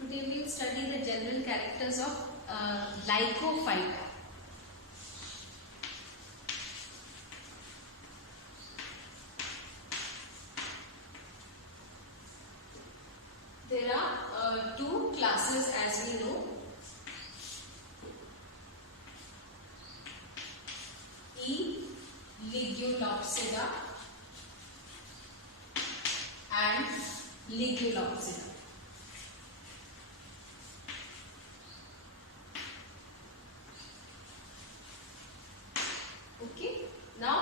Today we will study the general characters of Lycophyta. There are two classes as we know. Ligulopsida and Ligulopsida. Okay. Now,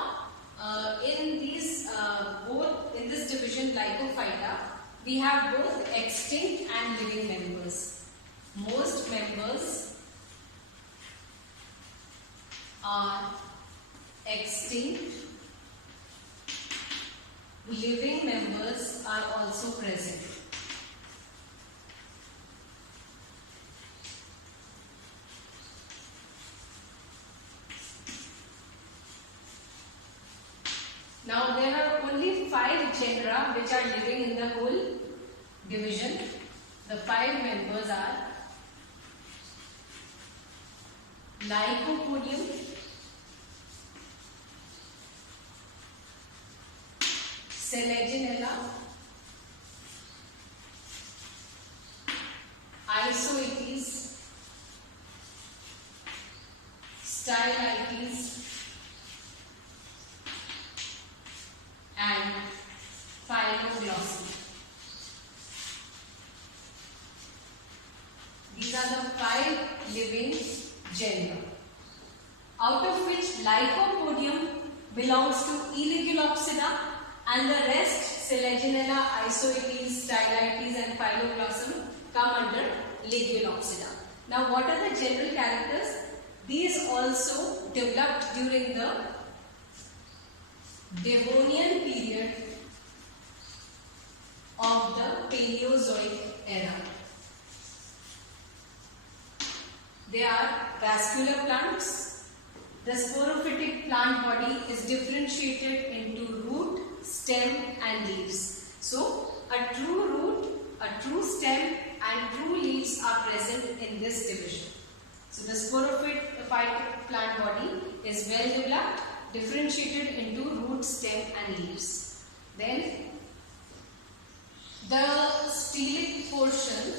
in these both in this division Lycophyta, we have both extinct and living members. Most members are extinct. Living members are also present. Now there are only 5 genera which are living in the whole division. The 5 members are Lycopodium, Selaginella, Isoetes, Stylites, and Phyloglossum. These are the 5 living genera, out of which Lycopodium belongs to Ligulopsida and the rest Selaginella, Isoetes, Stylites and Phyloglossum come under Ligulopsida. Now what are the general characters? These also developed during the Devonian period of the Paleozoic era. They are vascular plants. The sporophytic plant body is differentiated into root, stem and leaves. So, a true root, a true stem and true leaves are present in this division. So, the sporophytic plant body is well developed, differentiated into root, stem and leaves. Then, the stelic portion,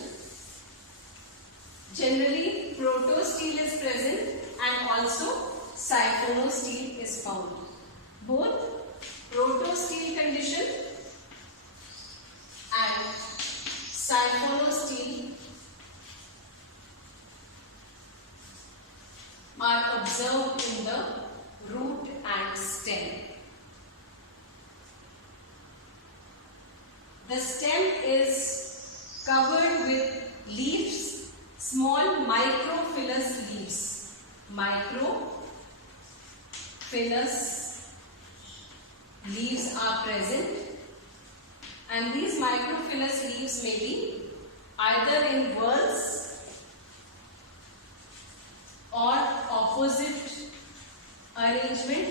generally protostele is present and also siphonostele is found. Both protostele condition and siphonostele are observed in the root and stem. The stem is covered with leaves, small microphyllous leaves. Microphyllous leaves are present, and these microphyllous leaves may be either in whorls or opposite arrangement.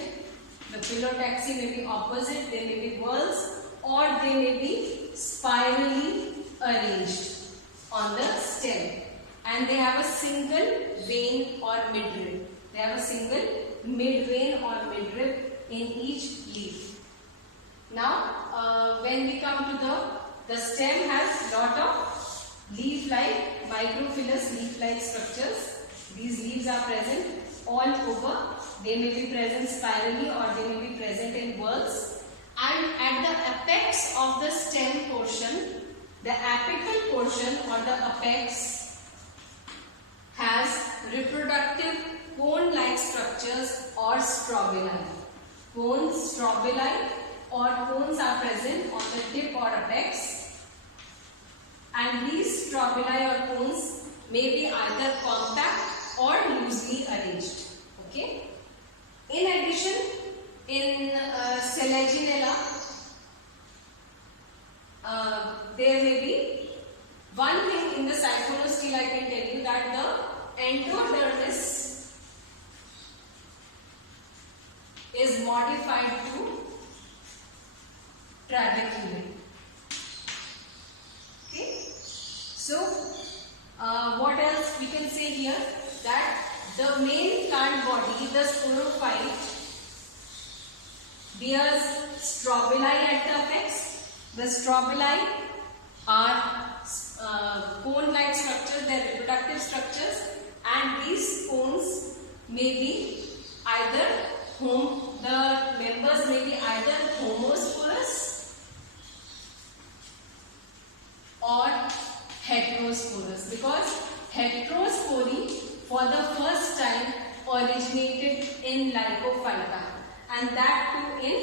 The phyllotaxy may be opposite, they may be whorls or they may be spirally arranged on the stem, and they have a single vein or midrib. They have a single midvein or midrib in each leaf. Now, when we come to the stem has lot of leaf-like, microphyllous leaf-like structures. These leaves are present all over. They may be present spirally or they may be present in whorls. And at the apex of the stem portion, the apical portion or the apex has reproductive cone-like structures or strobili. Cones, strobili or cones are present on the tip or apex, and these strobili or cones may be either compact or loosely arranged. Okay. In addition, in Selaginella, there may be one thing in the siphonostele I can tell you, that the endodermis is modified to trabeculate. Okay. So we can say here that the main plant body, the sporophyte, bears strobili at the apex. The strobili are cone-like structures, they are reproductive structures, and these cones may be either the members may be either homosporous or heterosporous, because heterospory for the first time originated in Lycophyta, and that too in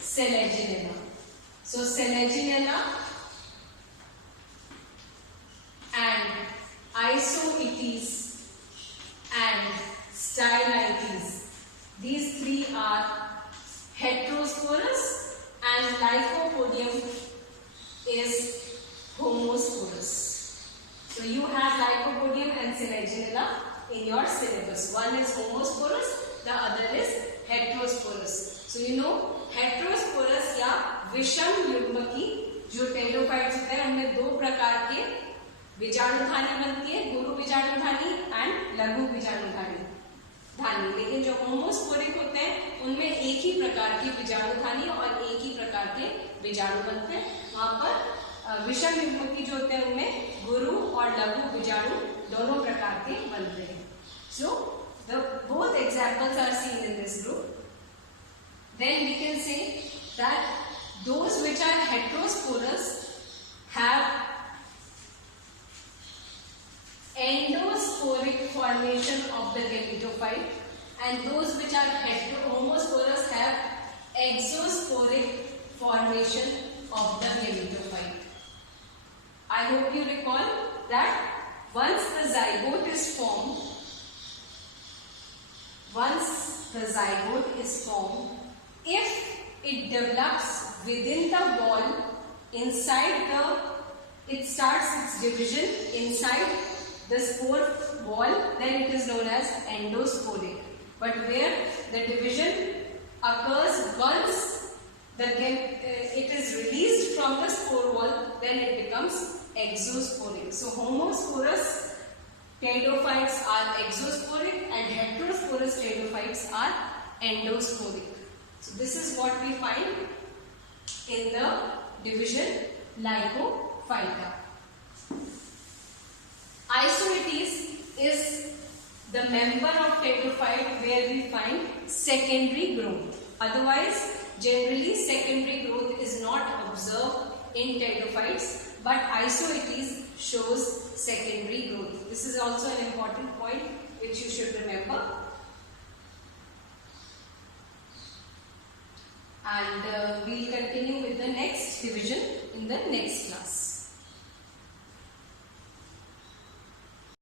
Selaginella. So Selaginella and Isoetes and Stylites, these three are heterosporous, and Lycopodium is homosporous. So you have Lycopodium and Selaginella in your syllabus. One is homosporous, the other is heterosporous. So you know heterosporous या विषम युग्मकी जो टेलोफाइट्स होते हैं उनमें दो प्रकार के बीजाणुधानी बनती है, गुरु बीजाणुधानी एंड लघु बीजाणुधानी धानी। लेकिन जो होमोस्पोरिक होते हैं उनमें एक ही प्रकार की बीजाणुधानी और एक ही प्रकार के बीजाणु बनते हैं। वहां पर विषम युग्मकी जो होते हैं उनमें गुरु और लघु बीजाणु दोनों प्रकार के बनते हैं। So both examples are seen in this group. Then we can say that those which are heterosporous have endosporic formation of the gametophyte, and those which are homosporous have exosporic formation of the gametophyte. I hope you recall that once the zygote is formed, if it develops within the wall, it starts its division inside the spore wall, then it is known as endosporic. But where the division occurs once it is released from the spore wall, then it becomes exosporic. So homosporous pteridophytes are exosporic and heterosporous pteridophytes are endosporic. So this is what we find in the division Lycophyta. Isoetes is the member of pteridophyte where we find secondary growth. Otherwise, generally secondary growth is not observed in pteridophytes, but Isoetes shows secondary growth. This is also an important point which you should remember. And we will continue with the next division in the next class.